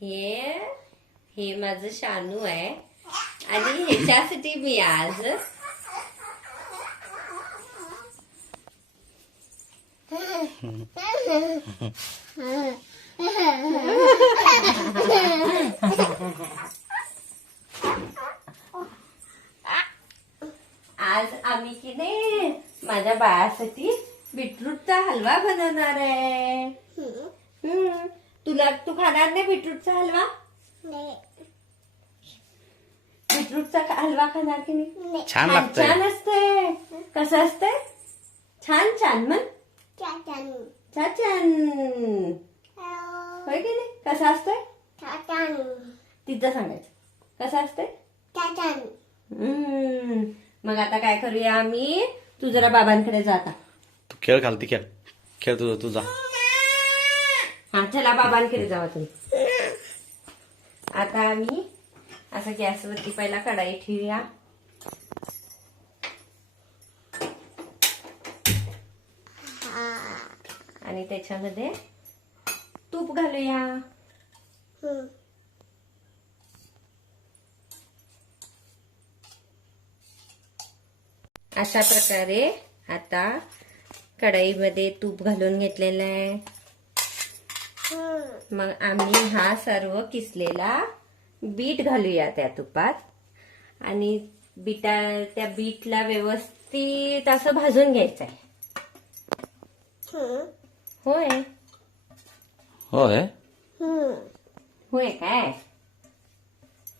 हे हे माझं शानू आहे आणि ह्याच्यासाठी मी आज आज आम्ही की नाही माझ्या बाळासाठी बीटरूटचा हलवा बनवणार आहे. तू खाणार नाही बीटरूटचा हलवा? बीटरूटचा हलवा खाणार की नाही? छान लागतंय. छान असतंय. कसं असतंय? छान छान म्हण. छान होय की नाही? कसं असतंय तिथं सांगायचं. कसं असतंय? मग आता काय करूया आम्ही? तू जरा बाबांकडे जा आता. तू खेळ घालती खेळ खेळ तुझं तुझा. हा चला बाबांकडे जावा तुम्ही. आता आम्ही असं गॅसवरती पहिला कढाई ठेवूया. आणि त्याच्यामध्ये तूप घालूया. अशा प्रकारे आता कढईमध्ये तूप घालून घेतलेलं आहे. मग आम्ही हा सर्व किसलेला बीट घालूया त्या तुपात आणि त्या बीटला व्यवस्थित असं भाजून घ्यायचं आहे. होय होय होय काय?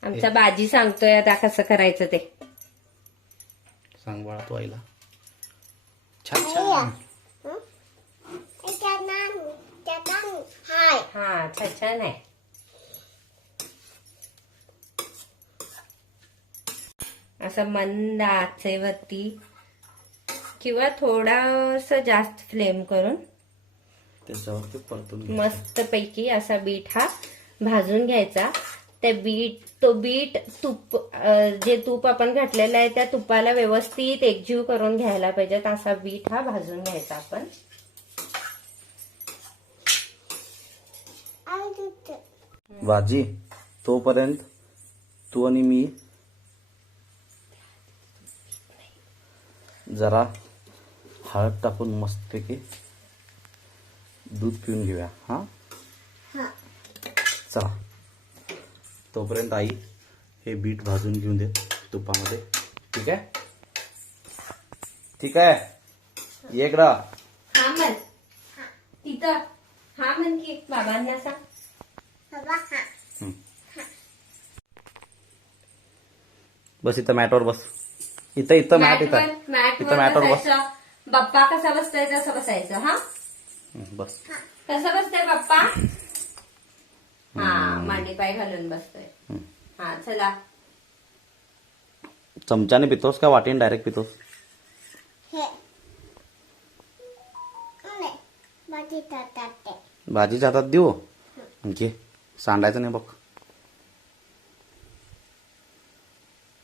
आमचा बाजी सांगतोय आता कसं करायचं ते. सांग बाळा तू आईला. छान छान. हा छान आहे. असं मंद आचेवरती किंवा थोडासा जास्त फ्लेम करून त्याच्यावरती परतून मस्त पैकी असा बीट हा भाजून घ्यायचा. त्या बीट तूप जे तूप आपण घातलेलं आहे त्या तुपाला व्यवस्थित एकजीव करून घ्यायला पाहिजे. असा बीट हा भाजून घ्यायचा आपण. भाजी तोपर्यंत तू आणि मी जरा हळद टाकून मस्तपैकी दूध पिऊन घेऊया. हा चला तोपर्यंत आई हे बीट भाजून घेऊन दे तुपामध्ये. ठीक आहे ठीक आहे. ये इकडं. हा म्हण तिथं. हा म्हण की बाबांना सांग. बस इथं मॅटवर बस. इथं मॅट इथं मॅटवर मॅटवर बस. बसायचं. बाप्पा कसा बसतोय तसं बसायचं. हा बस. कसं बसतोय बाप्पा? हा मांडी पाय घालून बसतोय. हा चला. चमच्याने पितोस का वाटीने डायरेक्ट पितोस? भाजीच्या हातात देऊ. घे. सांडायचं नाही बघ.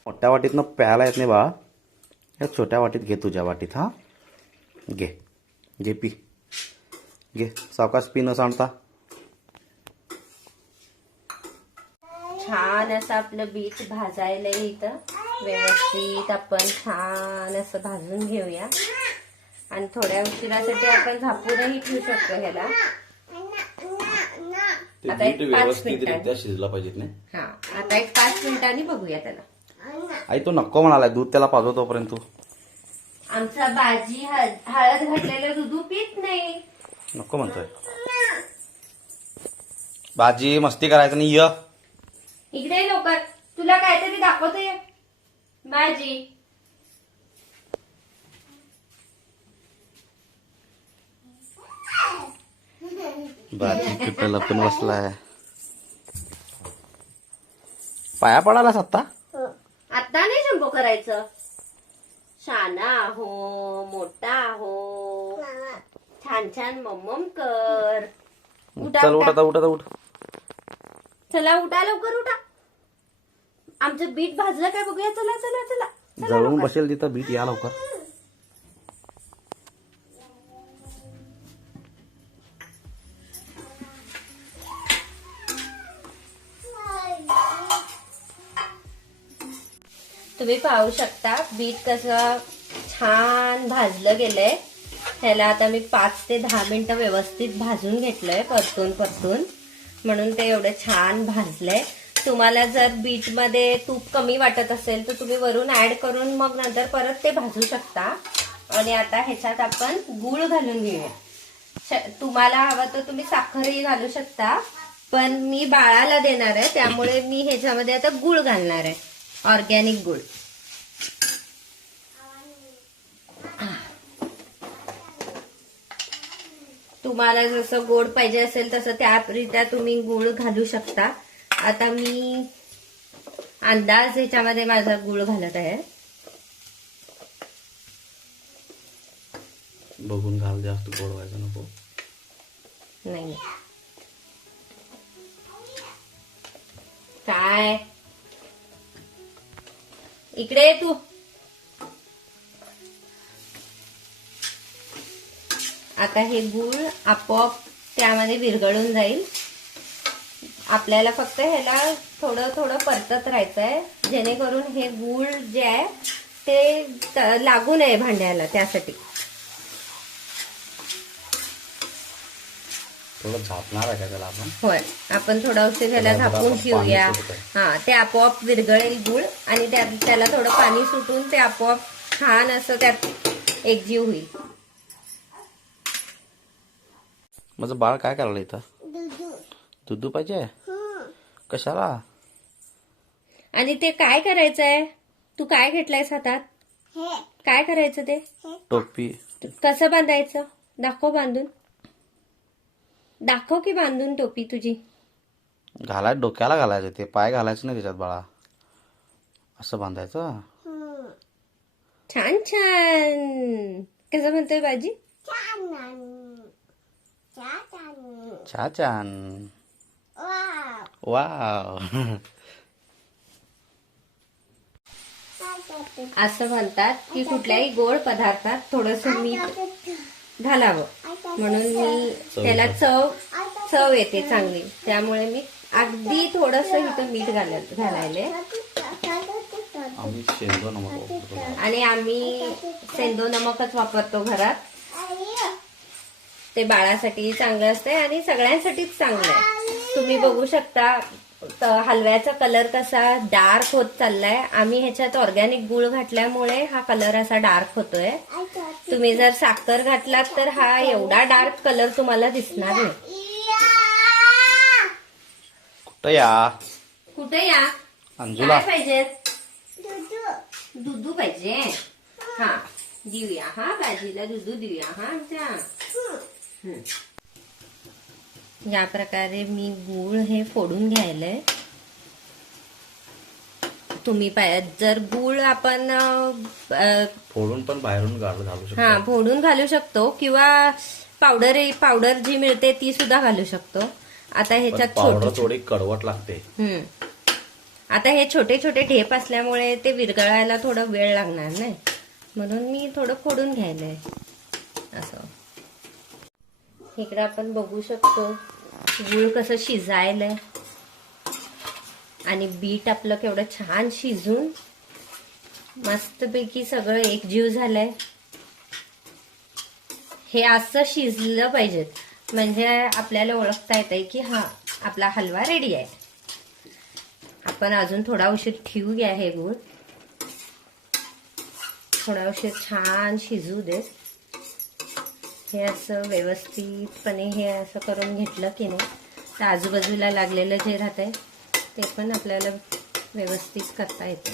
मोठ्या वाटीतनं प्यायला येत नाही बाळा. या छोट्या वाटीत घे तुझ्या वाटीत. हा घे घे पी. घे सावकाश पी न सांडता. छान असं आपलं बीट भाजायला इथं व्यवस्थित आपण छान असं भाजून घेऊया. आणि थोड्या उशिरासाठी आपण झाकूनही ठेवू शकतो ह्याला. आता एक 5 मिनिटांनी शिजला पाहिजे नाही. हा आता एक 5 मिनिटांनी बघूया त्याला. आई तो नको म्हणालाय दूध त्याला पाजव तोपर्यंत. तू आमचा बाजी हळद घातलेलं दूध पित नाही. नको म्हणतोय. भाजी मस्ती करायचं नाही. य इकडे लवकर तुला काहीतरी दाखवतोय बाजी. भाजी कुठं लपून बसलाय. पाया पडालास आता. आता नाही जंबो करायचं. शाना हो मोठा हो छान छान मम्मम कर. चल उठ आता उठ आता उठ. चला उठा लवकर उठा. आमचं बीट भाजलं काय बघूया. चला चला चला. जळून बसेल तिथं बीट. या लवकर. तुम्ही पाहू शकता बीट कसं छान भाजलं गेलंय. ह्याला आता मी 5 ते 10 मिनिटं व्यवस्थित भाजून घेतलंय परतून म्हणून ते एवढं छान भाजलंय. तुम्हाला जर बीट मध्ये तूप कमी वाटत असेल तर तुम्ही वरून ऍड करून मग नंतर परत ते भाजू शकता. आणि आता ह्याच्यात आपण गूळ घालून घेऊया. तुम्हाला हवं तर तुम्ही साखरही घालू शकता, पण मी बाळाला देणार आहे त्यामुळे मी ह्याच्यामध्ये आता गूळ घालणार आहे, ऑर्गॅनिक गूळ. तुम्हाला जसं गोड पाहिजे असेल तसं त्यारित्या तुम्ही गूळ घालू शकता. आता मी अंदाज ह्याच्यामध्ये माझा गूळ घालत आहे. बघून घाल, जास्त गोड व्हायचं नको. नाही काय इकडे ये तू. आता हे गूळ आपोआप त्यामध्ये विरघळून जाईल. आपल्याला फक्त ह्याला थोडं थोडं परतत राहायचंय जेणेकरून हे गूळ जे आहे ते लागू नये भांड्याला, त्यासाठी. थोडं झापणार आहे का त्याला आपण? होय, आपण थोडा उशीर ह्याला झाकून ठेवूया. हा, ते आपोआप विरघळेल गूळ आणि त्याला थोडं पाणी सुटून ते आपोआप छान असं त्यात एकजीव होईल. माझं बाळ काय करायला इथं? दूध पाहिजे? कशाला? आणि ते काय करायचंय? तू काय घेतलायस हातात? काय करायचं ते? टोपी. कसं बांधायचं? दाखव बांधून. दाखव की बांधून टोपी तुझी. डोक्याला घालायचं, ते पाय घालायचं नाही त्याच्यात बाळा. असं बांधायचं. छान छान. कसं म्हणतोय बाजी? छान. वाव. असं म्हणतात की कुठल्याही गोड पदार्थात थोडंसं मीठ घालावं, म्हणून मी त्याला चव येते चांगली. त्यामुळे मी अगदी थोडंसं इथं मीठ घालायले. आणि आम्ही सेंदो नमकच वापरतो घरात. ते बाळासाठी चांगलं असतंय आणि सगळ्यांसाठीच चांगलं आहे. तुम्ही बघू शकता हलव्याचा कलर कसा डार्क होत चाललाय. आम्ही ह्याच्यात ऑर्गॅनिक गूळ घातल्यामुळे हा कलर असा डार्क होतोय. तुम्ही जर साखर घातलात तर हा एवढा डार्क कलर तुम्हाला दिसणार नाही. कुठे या? अंजुला काय पाहिजे? दूध पाहिजे. हा, देऊया. हा, बाजीला दूध देऊया. हा, आमच्या. या प्रकारे मी गूळ हे फोडून घ्यायलंय. तुम्ही जर गूळ आपण फोडून पण बाहेरून घालू शकतो. हा, फोडून घालू शकतो किंवा पावडर जी मिळते ती सुद्धा घालू शकतो. आता ह्याच्यात थोडी कडवट लागते. आता हे छोटे छोटे ढेप असल्यामुळे ते विरघळायला थोडा वेळ लागणार नाही, म्हणून मी थोडं फोडून घ्यायलंय असं. इकडे आपण बघू शकतो गूळ कसं शिजायलंय आणि बीट आपलं केवढं छान शिजून मस्तपैकी सगळं एकजीव झालंय. हे असं शिजलं पाहिजे म्हणजे आपल्याला ओळखता येतंय की हा आपला हलवा रेडी आहे. आपण अजून थोडा उशीर ठेवूया. हे गूळ थोडा उशीर छान शिजू दे. हे असं व्यवस्थितपणे हे असं करून घेतलं की नाही तर आजूबाजूला लागलेलं जे राहतंय ते पण आपल्याला व्यवस्थित करता येतं.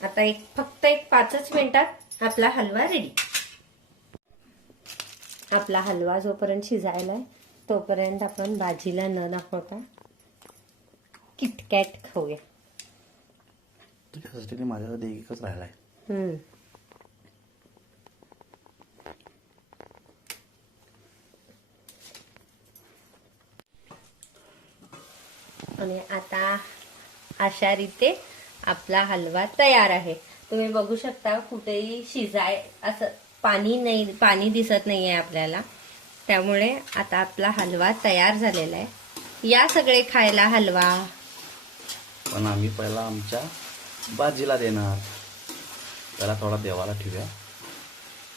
आता फक्त 5 मिनिटात आपला हलवा रेडी. आपला हलवा जोपर्यंत शिजायलाय तोपर्यंत आपण बाजीला न दाखवता किटकॅट खाऊया. तुझ्यासाठी माझ्यासाठी एकच राहिलाय. आणि आता अशा रीते आपला हलवा तयार आहे. तुम्ही बघू शकता कुठेही असं पाणी दिसत नाहीये आपल्याला. त्यामुळे आता आपला हलवा तयार झालेला आहे. या सगळे खायला हलवा. पण आम्ही पहिला आमच्या बाजीला देणार. त्याला थोडा देवाला ठेवूया.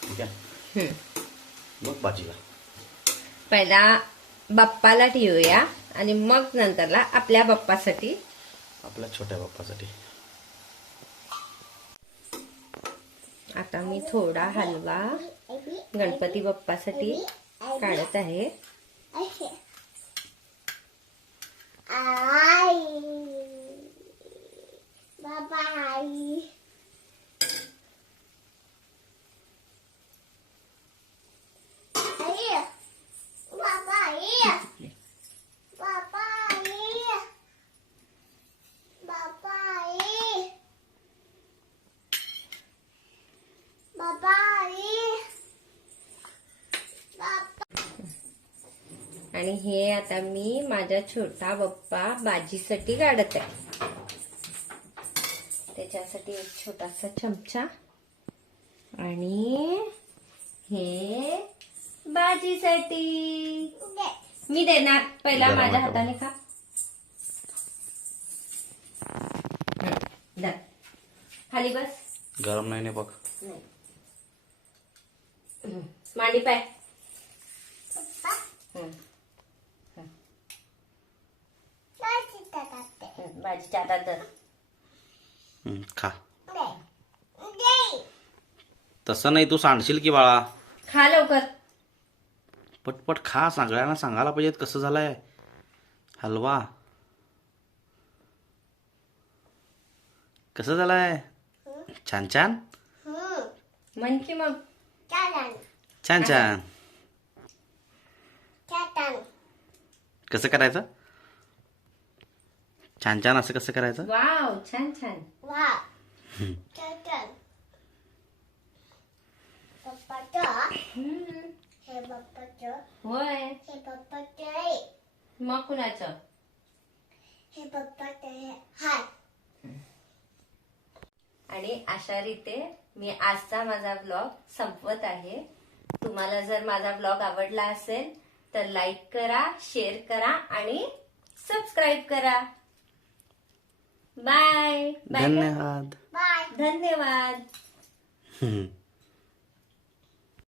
ठीक आहे, मग बाजीला. पहिला बाप्पाला ठेवूया आणि मग नंतरला आपल्या बाप्पासाठी, आपल्या छोट्या बाप्पासाठी. आता मी थोडा हलवा गणपती बाप्पासाठी काढत आहे. आणि हे आता मी माझ्या छोटा बाप्पा बाजीसाठी काढत आहे. त्याच्यासाठी एक छोटासा चमचा आणि हे बाजीसाठी मी देणार. पहिला गरम माझ्या आहे का? हाताने खा. धर. खाली बस. गरम नाही बघ. नाही. मांडी पाय. भाजीच्या हातात धर. खा. तसं नाही, तू सांडशील की बाळा. खा लवकर. पटपट खा. सगळ्यांना सांगायला पाहिजेत कसं झालंय हलवा. कसं झालंय? छान छान. म्हण की मग. छान छान. कसं करायचं? छान छान असं कसं करायचं? वाव, छान छान. होय. मग कुणाचं? आणि अशा रीते मी आजचा माझा ब्लॉग संपवत आहे. तुम्हाला जर माझा ब्लॉग आवडला असेल तर लाईक करा, शेअर करा आणि सबस्क्राईब करा. बाय. धन्यवाद. धन्यवाद.